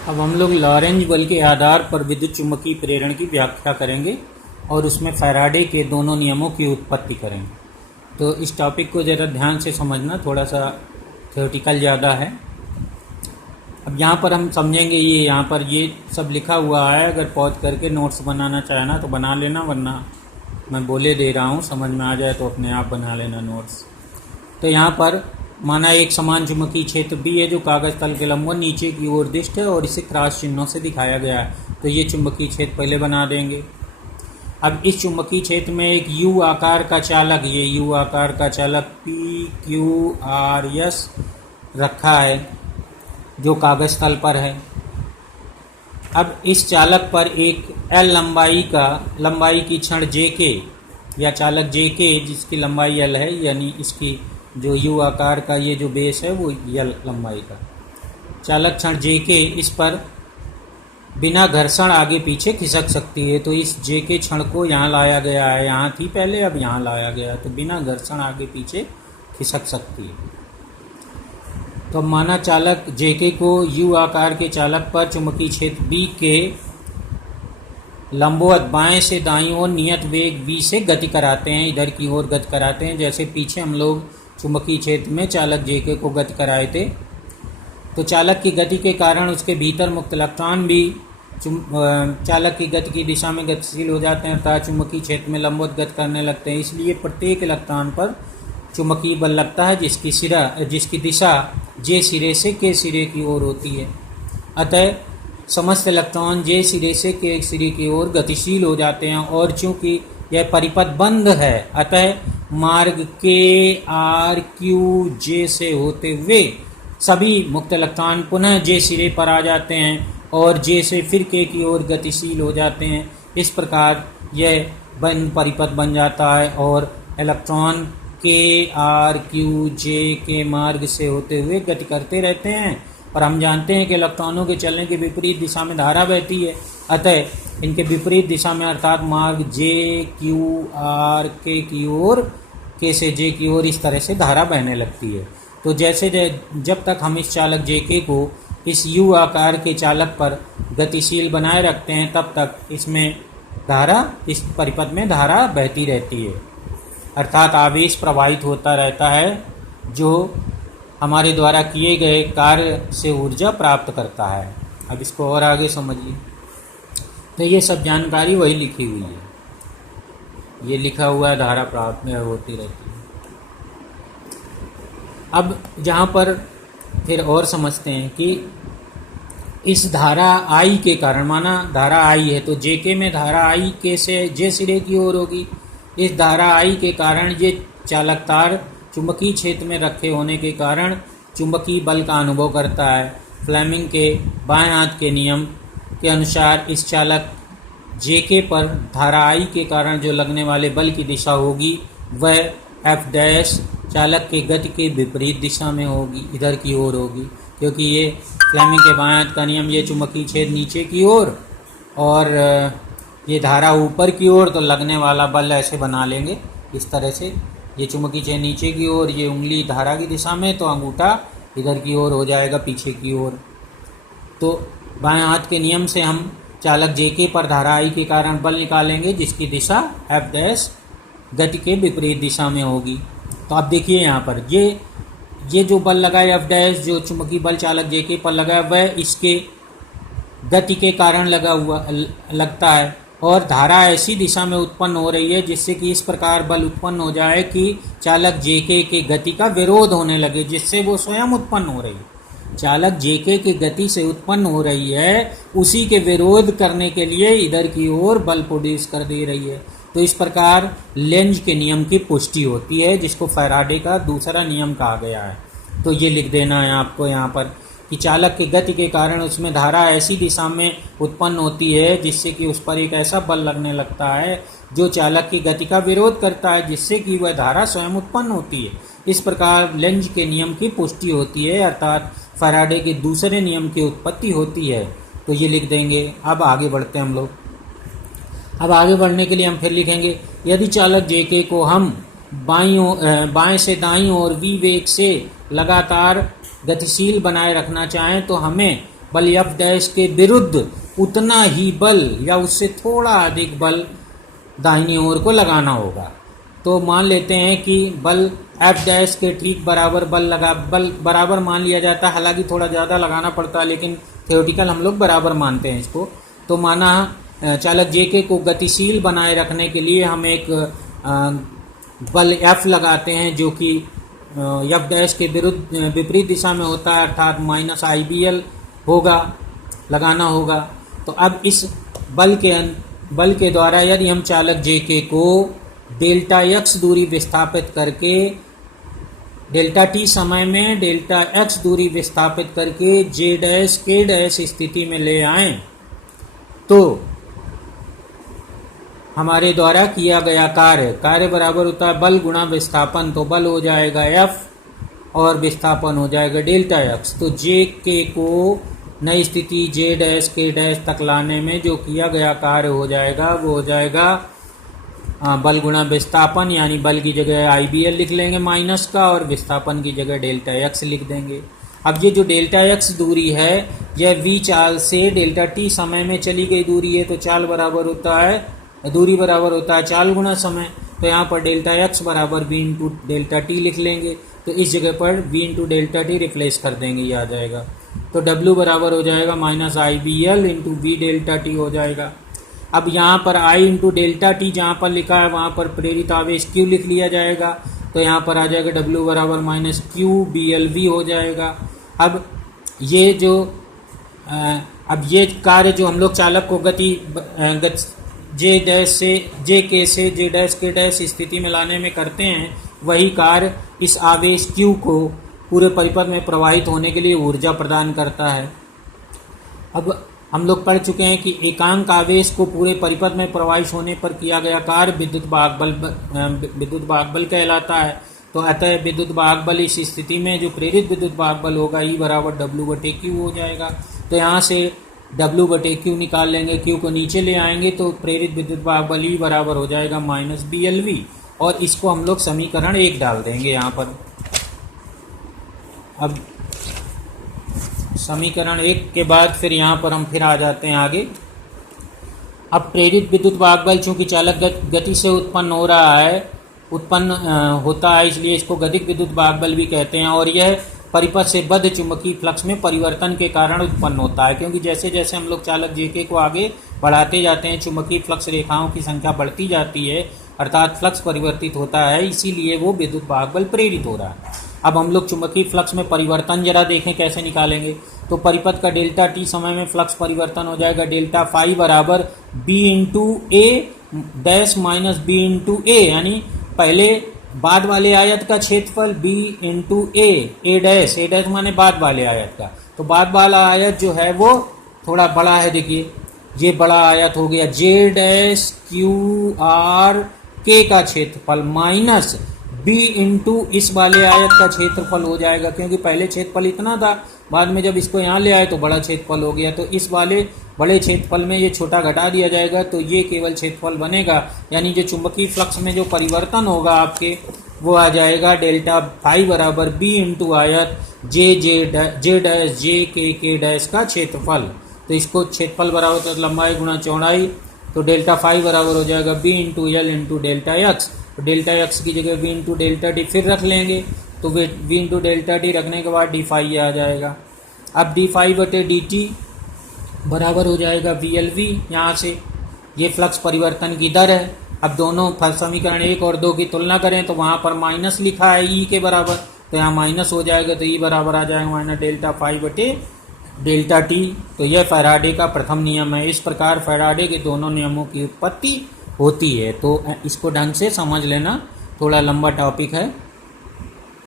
अब हम लोग लॉरेंज बल के आधार पर विद्युत चुम्बकीय प्रेरण की व्याख्या करेंगे और उसमें फैराडे के दोनों नियमों की उत्पत्ति करेंगे। तो इस टॉपिक को ज़रा ध्यान से समझना, थोड़ा सा थ्योरेटिकल ज़्यादा है। अब यहाँ पर हम समझेंगे, ये यहाँ पर ये सब लिखा हुआ है। अगर पॉज करके नोट्स बनाना चाहे ना तो बना लेना, वरना मैं बोले दे रहा हूँ, समझ में आ जाए तो अपने आप बना लेना नोट्स। तो यहाँ पर माना एक समान चुंबकीय क्षेत्र भी है जो कागज तल के लंबवत नीचे की ओर दिष्ट है और इसे क्रॉस चिन्हों से दिखाया गया है। तो ये चुंबकीय क्षेत्र पहले बना देंगे। अब इस चुंबकीय क्षेत्र में एक यू आकार का चालक, ये यू आकार का चालक PQRS रखा है जो कागज तल पर है। अब इस चालक पर एक L लंबाई की क्षण JK या चालक JK जिसकी लंबाई L है, यानी इसकी जो यू आकार का ये जो बेस है वो L लंबाई का चालक क्षण JK इस पर बिना घर्षण आगे पीछे खिसक सकती है। तो इस JK क्षण को यहाँ लाया गया है, यहाँ थी पहले, अब यहाँ लाया गया, तो बिना घर्षण आगे पीछे खिसक सकती है। तो माना चालक JK को यू आकार के चालक पर चुंबकीय क्षेत्र B के लंबवत बाएं से दाईं ओर नियत वेग v से गति कराते हैं, इधर की ओर गति कराते हैं। जैसे पीछे हम लोग चुंबकीय क्षेत्र में चालक JK को गति कराए थे, तो चालक की गति के कारण उसके भीतर मुक्त इलेक्ट्रॉन भी चालक की गति की दिशा में गतिशील हो जाते हैं, अर्थात चुंबकीय क्षेत्र में लंबवत गति करने लगते हैं। इसलिए प्रत्येक इलेक्ट्रॉन पर चुंबकीय बल लगता है जिसकी दिशा J सिरे से K सिरे की ओर होती है। अतः समस्त इलेक्ट्रॉन J सिरे से K सिरे की ओर गतिशील हो जाते हैं और चूंकि यह परिपथ बंद है, अतः मार्ग K R Q J से होते हुए सभी मुक्त इलेक्ट्रॉन पुनः J सिरे पर आ जाते हैं और J से फिर K की ओर गतिशील हो जाते हैं। इस प्रकार यह बंद परिपथ बन जाता है और electron K R Q J के मार्ग से होते हुए गति करते रहते हैं। और हम जानते हैं कि इलेक्ट्रॉनों के चलने के विपरीत दिशा में धारा बहती है, अतः इनके विपरीत दिशा में अर्थात मार्ग J Q R K की ओर, K से J की ओर इस तरह से धारा बहने लगती है। तो जैसे जब तक हम इस चालक JK को इस U आकार के चालक पर गतिशील बनाए रखते हैं, तब तक इसमें धारा, इस परिपथ में धारा बहती रहती है, अर्थात आवेश प्रवाहित होता रहता है जो हमारे द्वारा किए गए कार्य से ऊर्जा प्राप्त करता है। अब इसको और आगे समझिए। तो ये सब जानकारी वही लिखी हुई है, ये लिखा हुआ है धारा प्राप्त में होती रहती है। अब जहाँ पर फिर और समझते हैं कि इस धारा I के कारण, माना धारा I है तो JK में धारा I K से J सिरे की ओर होगी। इस धारा I के कारण ये चालक तार चुंबकीय क्षेत्र में रखे होने के कारण चुंबकीय बल का अनुभव करता है। फ्लेमिंग के बाएं हाथ के नियम के अनुसार इस चालक JK पर धारा I के कारण जो लगने वाले बल की दिशा होगी वह F' चालक की गति के विपरीत दिशा में होगी, इधर की ओर होगी, क्योंकि ये फ्लेमिंग के बाएं हाथ का नियम, ये चुंबकीय क्षेत्र नीचे की ओर और ये धारा ऊपर की ओर, तो लगने वाला बल ऐसे बना लेंगे इस तरह से, ये चुंबकीय क्षेत्र नीचे की ओर, ये उंगली धारा की दिशा में, तो अंगूठा इधर की ओर हो जाएगा पीछे की ओर। तो बाएं हाथ के नियम से हम चालक JK पर धारा I के कारण बल निकालेंगे जिसकी दिशा F' गति के विपरीत दिशा में होगी। तो आप देखिए यहाँ पर ये जो बल लगा है F', जो चुंबकीय बल चालक JK पर लगा है, वह इसके गति के कारण लगता है और धारा ऐसी दिशा में उत्पन्न हो रही है जिससे कि इस प्रकार बल उत्पन्न हो जाए कि चालक JK के गति का विरोध होने लगे, जिससे वो स्वयं उत्पन्न हो रही है। चालक JK की गति से उत्पन्न हो रही है, उसी के विरोध करने के लिए इधर की ओर बल प्रोड्यूस कर दे रही है। तो इस प्रकार लेंज के नियम की पुष्टि होती है, जिसको फैराडे का दूसरा नियम कहा गया है। तो ये लिख देना है आपको यहाँ पर कि चालक की गति के कारण उसमें धारा ऐसी दिशा में उत्पन्न होती है जिससे कि उस पर एक ऐसा बल लगने लगता है जो चालक की गति का विरोध करता है, जिससे कि वह धारा स्वयं उत्पन्न होती है। इस प्रकार लेंज के नियम की पुष्टि होती है, अर्थात फैराडे के दूसरे नियम की उत्पत्ति होती है। तो ये लिख देंगे। अब आगे बढ़ते हैं हम लोग। अब आगे बढ़ने के लिए हम फिर लिखेंगे, यदि चालक JK को हम बाएं से दाईं ओर v वेग से लगातार गतिशील बनाए रखना चाहें तो हमें बल एफ डैश के विरुद्ध उतना ही बल या उससे थोड़ा अधिक बल दाहिनी ओर को लगाना होगा। तो मान लेते हैं कि बल एफ डैश के ठीक बराबर बल बराबर मान लिया जाता है, हालांकि थोड़ा ज़्यादा लगाना पड़ता है, लेकिन थियोरेटिकल हम लोग बराबर मानते हैं इसको। तो माना चालक जेके को गतिशील बनाए रखने के लिए हम एक बल एफ लगाते हैं जो कि एफ डैश के विरुद्ध विपरीत दिशा में होता है, अर्थात माइनस IBL होगा, लगाना होगा। तो अब इस बल के द्वारा यदि हम चालक जेके को डेल्टा एक्स दूरी विस्थापित करके डेल्टा टी समय में डेल्टा एक्स दूरी विस्थापित करके जे डैश के डैश स्थिति में ले आएं, तो हमारे द्वारा किया गया कार्य बराबर होता है बल गुणा विस्थापन। तो बल हो जाएगा F और विस्थापन हो जाएगा डेल्टा एक्स। तो जे के को नई स्थिति जे डैश के डैश तक लाने में जो किया गया कार्य हो जाएगा वो हो जाएगा बल गुणा विस्थापन, यानी बल की जगह IBL लिख लेंगे माइनस का और विस्थापन की जगह डेल्टा एक्स लिख देंगे। अब ये जो डेल्टा एक्स दूरी है यह v चाल से डेल्टा टी समय में चली गई दूरी है। तो चाल बराबर होता है दूरी बराबर होता है चाल गुणा समय। तो यहाँ पर डेल्टा एक्स बराबर v इंटू डेल्टा टी लिख लेंगे। तो इस जगह पर v into delta T replace कर देंगे, ये आ जाएगा। तो w बराबर हो जाएगा minus IBL into we delta T हो जाएगा। अब यहाँ पर I इंटू डेल्टा टी जहाँ पर लिखा है वहाँ पर प्रेरित आवेश Q लिख लिया जाएगा। तो यहाँ पर आ जाएगा W बराबर माइनस QBLV हो जाएगा। अब ये कार्य जो हम लोग चालक को गति जे डैश से जे के से जे डैश के डैश स्थिति में लाने में करते हैं, वही कार्य इस आवेश Q को पूरे परिपथ में प्रवाहित होने के लिए ऊर्जा प्रदान करता है। अब हम लोग पढ़ चुके हैं कि एकांक आवेश को पूरे परिपथ में प्रवाहित होने पर किया गया कार्य विद्युत भाग बल कहलाता है। तो अतः विद्युत भाग बल इस स्थिति में जो प्रेरित विद्युत भाग बल होगा E बराबर W/Q हो जाएगा। तो यहाँ से W/Q निकाल लेंगे, Q को नीचे ले आएंगे तो प्रेरित विद्युत भाग बल E बराबर हो जाएगा माइनस BLV, और इसको हम लोग समीकरण 1 डाल देंगे यहाँ पर। अब समीकरण 1 के बाद फिर यहाँ पर हम फिर आ जाते हैं आगे। अब प्रेरित विद्युत भाग बल चूंकि चालक गति से उत्पन्न होता है, इसलिए इसको गतिक विद्युत भाग बल भी कहते हैं। और यह परिपथ से बद्ध चुंबकीय फ्लक्स में परिवर्तन के कारण उत्पन्न होता है, क्योंकि जैसे जैसे हम लोग चालक जेके को आगे बढ़ाते जाते हैं चुंबकीय फ्लक्स रेखाओं की संख्या बढ़ती जाती है, अर्थात फ्लक्स परिवर्तित होता है, इसीलिए वो विद्युत भाग बल प्रेरित हो रहा है। अब हम लोग चुंबकीय फ्लक्स में परिवर्तन जरा देखें कैसे निकालेंगे। तो परिपथ का डेल्टा टी समय में फ्लक्स परिवर्तन हो जाएगा डेल्टा फाई बराबर B इंटू ए डैश माइनस B इंटू ए, यानी पहले बाद वाले आयत का क्षेत्रफल B इंटू ए डैश माने बाद वाले आयत का। तो बाद वाला आयत जो है वो थोड़ा बड़ा है, देखिए ये बड़ा आयत हो गया J डैश QR K का क्षेत्रफल माइनस B इंटू इस वाले आयत का क्षेत्रफल हो जाएगा, क्योंकि पहले क्षेत्रफल इतना था, बाद में जब इसको यहाँ ले आए तो बड़ा क्षेत्रफल हो गया। तो इस वाले बड़े क्षेत्रफल में ये छोटा घटा दिया जाएगा तो ये केवल क्षेत्रफल बनेगा, यानी जो चुंबकीय फ्लक्स में जो परिवर्तन होगा आपके वो आ जाएगा डेल्टा फाई बराबर B इंटू आयत जे डैश जे के डैश का क्षेत्रफल। तो इसको क्षेत्रफल बराबर तो लंबाई गुणा चौड़ाई, तो डेल्टा फाई बराबर हो जाएगा B into L into delta x. तो डेल्टा एक्स की जगह V इंटू डेल्टा टी फिर रख लेंगे, तो V इंटू डेल्टा टी रखने के बाद डी फाई आ जाएगा। अब डी फाई बटे डी टी बराबर हो जाएगा VLV। यहाँ से ये फ्लक्स परिवर्तन की दर है। अब दोनों समीकरण 1 और 2 की तुलना करें तो वहाँ पर माइनस लिखा है E के बराबर, तो यहाँ माइनस हो जाएगा, तो E बराबर आ जाएगा माइनस डेल्टा फाई बटे डेल्टा टी। तो यह फैराडे का प्रथम नियम है। इस प्रकार फैराडे के दोनों नियमों की उत्पत्ति होती है। तो इसको ढंग से समझ लेना, थोड़ा लंबा टॉपिक है।